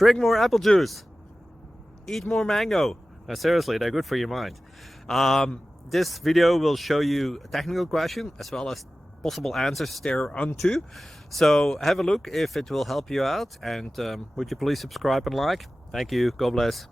Drink more apple juice. Eat more mango. No, seriously, they're good for your mind. This video will show you a technical question as well as possible answers thereunto. So have a look if it will help you out, and would you please subscribe and like? Thank you. God bless.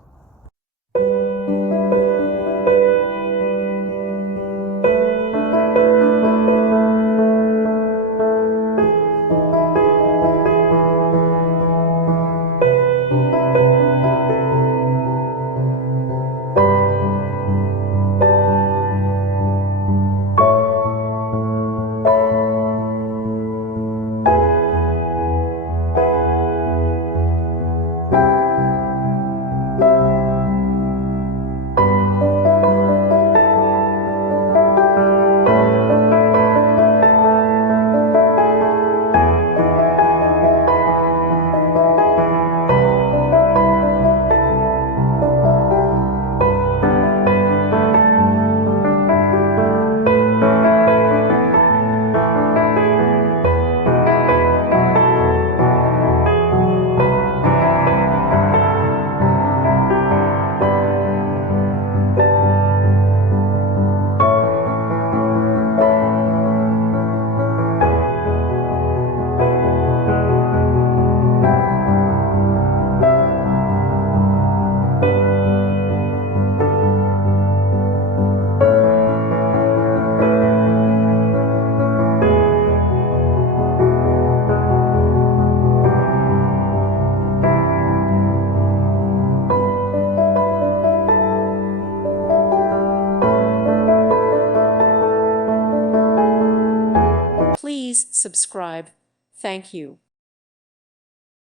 Please subscribe. Thank you.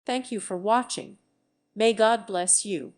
Thank you for watching. May God bless you.